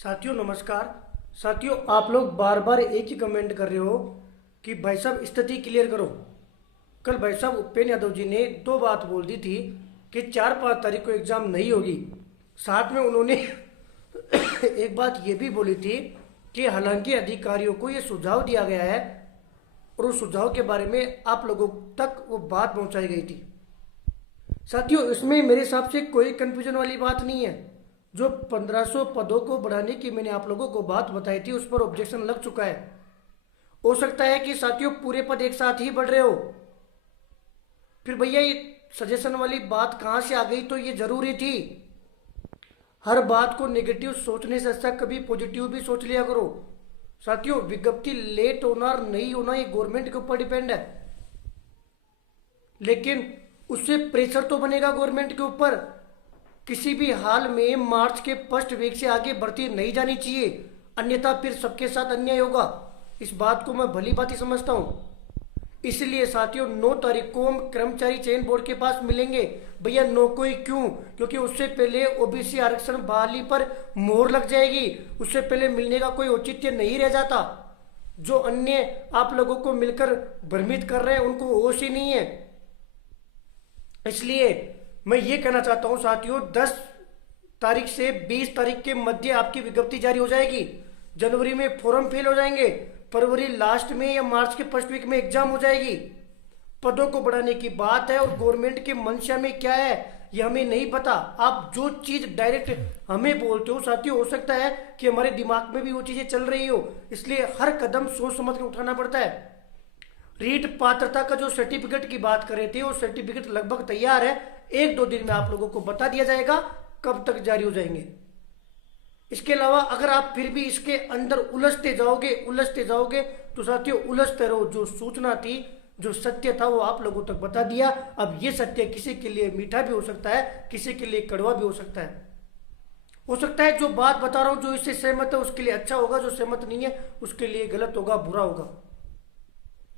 साथियों नमस्कार। साथियों आप लोग बार बार एक ही कमेंट कर रहे हो कि भाई साहब स्थिति क्लियर करो। कल भाई साहब उपेंद्र यादव जी ने दो बात बोल दी थी कि 4-5 तारीख को एग्जाम नहीं होगी। साथ में उन्होंने एक बात ये भी बोली थी कि हालांकि अधिकारियों को ये सुझाव दिया गया है और उस सुझाव के बारे में आप लोगों तक वो बात पहुंचाई गई थी। साथियों इसमें मेरे हिसाब से कोई कंफ्यूजन वाली बात नहीं है। जो 1500 पदों को बढ़ाने की मैंने आप लोगों को बात बताई थी उस पर ऑब्जेक्शन लग चुका है। हो सकता है कि साथियों पूरे पद एक साथ ही बढ़ रहे हो। फिर भैया ये सजेशन वाली बात कहां से आ गई? तो ये जरूरी थी। हर बात को नेगेटिव सोचने से अच्छा कभी पॉजिटिव भी सोच लिया करो। साथियों विज्ञप्ति लेट होना और नहीं होना ये गवर्नमेंट के ऊपर डिपेंड है, लेकिन उससे प्रेशर तो बनेगा गवर्नमेंट के ऊपर। किसी भी हाल में मार्च के फर्स्ट वीक से आगे बढ़ती नहीं जानी चाहिए, अन्यथा फिर सबके साथ अन्याय होगा। इस बात को मैं भली भांति समझता हूं। इसलिए साथियों 9 तारीख को हम कर्मचारी चयन बोर्ड के पास मिलेंगे। भैया 9 को ही क्यों? क्योंकि उससे पहले ओबीसी आरक्षण बहाली पर मोहर लग जाएगी। उससे पहले मिलने का कोई औचित्य नहीं रह जाता। जो अन्य आप लोगों को मिलकर भ्रमित कर रहे हैं उनको होश ही नहीं है। इसलिए मैं ये कहना चाहता हूं साथियों 10 तारीख से 20 तारीख के मध्य आपकी विज्ञप्ति जारी हो जाएगी। जनवरी में फॉर्म फिल हो जाएंगे, फरवरी लास्ट में या मार्च के फर्स्ट वीक में एग्जाम हो जाएगी। पदों को बढ़ाने की बात है और गवर्नमेंट के मंशा में क्या है ये हमें नहीं पता। आप जो चीज डायरेक्ट हमें बोलते हो साथियों, हो सकता है कि हमारे दिमाग में भी वो चीजें चल रही हो, इसलिए हर कदम सोच समझ के उठाना पड़ता है। रीट पात्रता का जो सर्टिफिकेट की बात कर रहे थे वो सर्टिफिकेट लगभग तैयार है। 1-2 दिन में आप लोगों को बता दिया जाएगा कब तक जारी हो जाएंगे। इसके अलावा अगर आप फिर भी इसके अंदर उलझते जाओगे तो साथियों उलझते रहो। जो सूचना थी, जो सत्य था वो आप लोगों तक बता दिया। अब ये सत्य किसी के लिए मीठा भी हो सकता है, किसी के लिए कड़वा भी हो सकता है। हो सकता है जो बात बता रहा हूं जो इससे सहमत है उसके लिए अच्छा होगा, जो सहमत नहीं है उसके लिए गलत होगा, बुरा होगा।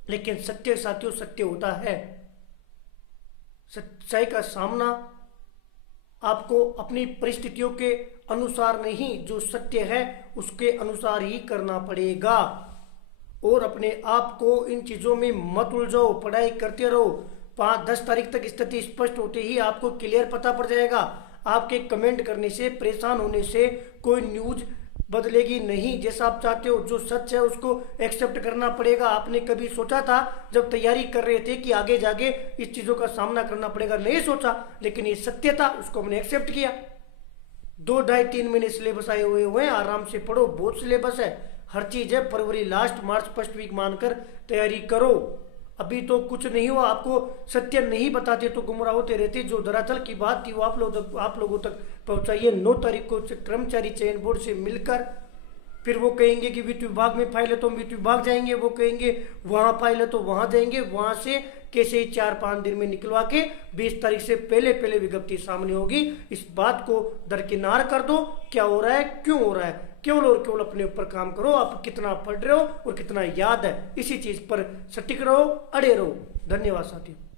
लेकिन सत्य साथियों सत्य होता है। सच्चाई का सामना आपको अपनी परिस्थितियों के अनुसार नहीं, जो सत्य है उसके अनुसार ही करना पड़ेगा। और अपने आप को इन चीजों में मत उलझाओ, पढ़ाई करते रहो। 5-10 तारीख तक स्थिति स्पष्ट होते ही आपको क्लियर पता पड़ जाएगा। आपके कमेंट करने से, परेशान होने से कोई न्यूज बदलेगी नहीं। जैसा आप चाहते हो, जो सच है उसको एक्सेप्ट करना पड़ेगा। आपने कभी सोचा था जब तैयारी कर रहे थे कि आगे जाके इस चीजों का सामना करना पड़ेगा? नहीं सोचा, लेकिन ये सत्य था, उसको हमने एक्सेप्ट किया। 2-2.5-3 महीने सिलेबस आए हुए हैं, आराम से पढ़ो, बहुत सिलेबस है, हर चीज है। फरवरी लास्ट मार्च फर्स्ट वीक मानकर तैयारी करो। अभी तो कुछ नहीं हुआ, आपको सत्य नहीं बताते तो गुमराह होते रहते। जो दरअसल की बात थी वो आप लोगों तक पहुंचाइए। 9 तारीख को कर्मचारी चयन बोर्ड से मिलकर फिर वो कहेंगे कि वित्त विभाग में फाइल है तो हम वित्त विभाग जाएंगे, वो कहेंगे वहां फाइल है तो वहां जाएंगे। वहां से कैसे ही 4-5 दिन में निकलवा के 20 तारीख से पहले विज्ञप्ति सामने होगी। इस बात को दरकिनार कर दो। क्या हो रहा है, क्यों हो रहा है, केवल और केवल अपने ऊपर काम करो। आप कितना पढ़ रहे हो और कितना याद है, इसी चीज पर सटीक रहो, अड़े रहो। धन्यवाद साथियों।